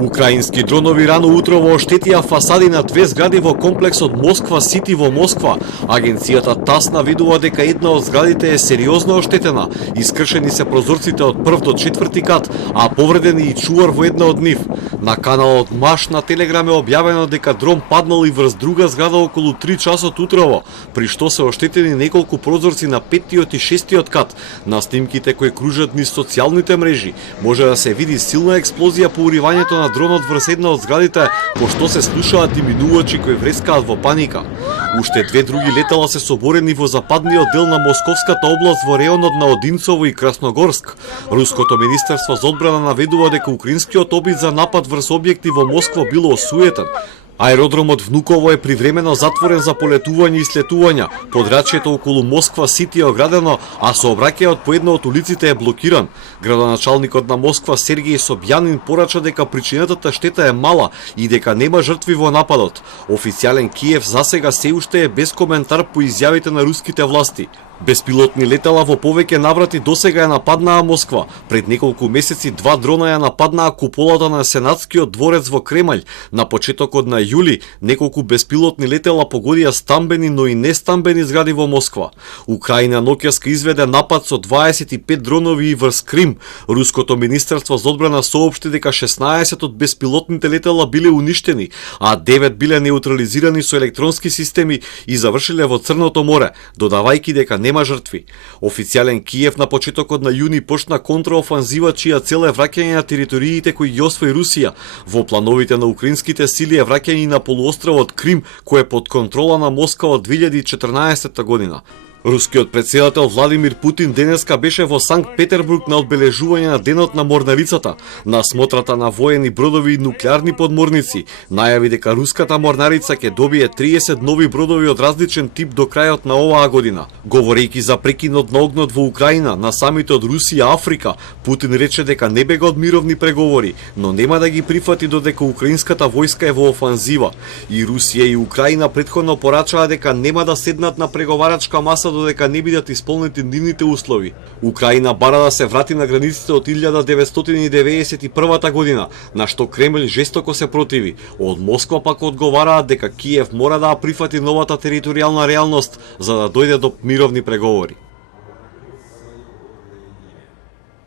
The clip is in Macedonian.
Украински дронови рано утрово оштетија фасади на две згради во комплексот Москва Сити во Москва. Агенцијата ТАСС наведува дека една од зградите е сериозно оштетена, искршени се прозорците од прв до четврти кат, а повредени и чувар во една од нив. На каналот Маш на Телеграм е објавено дека дрон паднал и врз друга зграда околу 3 часот утрово, при што се оштетени неколку прозорци на петтиот и шестиот кат. На снимките кои кружат низ социјалните мрежи може да се види силна експлозија по уривањето на дронот врз една од зградите, по што се слушаат и минувачи кои врескаат во паника. Уште две други летала се соборени во западниот дел на Московската област во реонот на Одинцово и Красногорск. Руското министерство за одбрана наведува дека украинскиот обид за напад врз објекти во Москва било осуетен. Аеродромот Внуково е привремено затворен за полетување и слетувања. Подрачјето околу Москва Сити е оградено, а сообраќајот по една од улиците е блокиран. Градоначалникот на Москва Сергеј Собјанин порача дека причинетата штета е мала и дека нема жртви во нападот. Официјален Киев засега се уште е без коментар по изјавите на руските власти. Беспилотни летала во повеќе наврати досега ја нападнаа Москва. Пред неколку месеци два дрона ја нападнаа куполата на Сенатскиот дворец во Кремљ. На почетокот на јули неколку беспилотни летала погодија стамбени, но и нестамбени згради во Москва. Украина ноќеска изведе напад со 25 дронови и врз Крим. Руското министерство за одбрана соопшти дека 16 од беспилотните летала биле уништени, а 9 биле неутрализирани со електронски системи и завршиле во Црното море, додавајќи дека нема жртви. Официјален Киев на почетокот на јуни почна контраофанзива чија цел е враќање на териториите кои ги освои Русија. Во плановите на украинските сили е враќање на полуостровот Крим, кој е под контрола на Москва од 2014 година. Рускиот претседател Владимир Путин денеска беше во Санкт Петербург на одбележување на денот на морнарицата, на смотрата на воени бродови и нуклеарни подморници. Најави дека руската морнарица ќе добие 30 нови бродови од различен тип до крајот на оваа година. Говорејќи за прекинот на огнот во Украина на самитот Русија Африка, Путин рече дека не бега од мировни преговори, но нема да ги прифати додека украинската војска е во офанзива. И Русија и Украина претходно порачаа дека нема да седнат на преговарачка маса додека не бидат исполнети нивните услови. Украина бара да се врати на границите од 1991 година, на што Кремљ жестоко се противи. Од Москва пак одговараат дека Киев мора да прифати новата територијална реалност за да дојде до мировни преговори.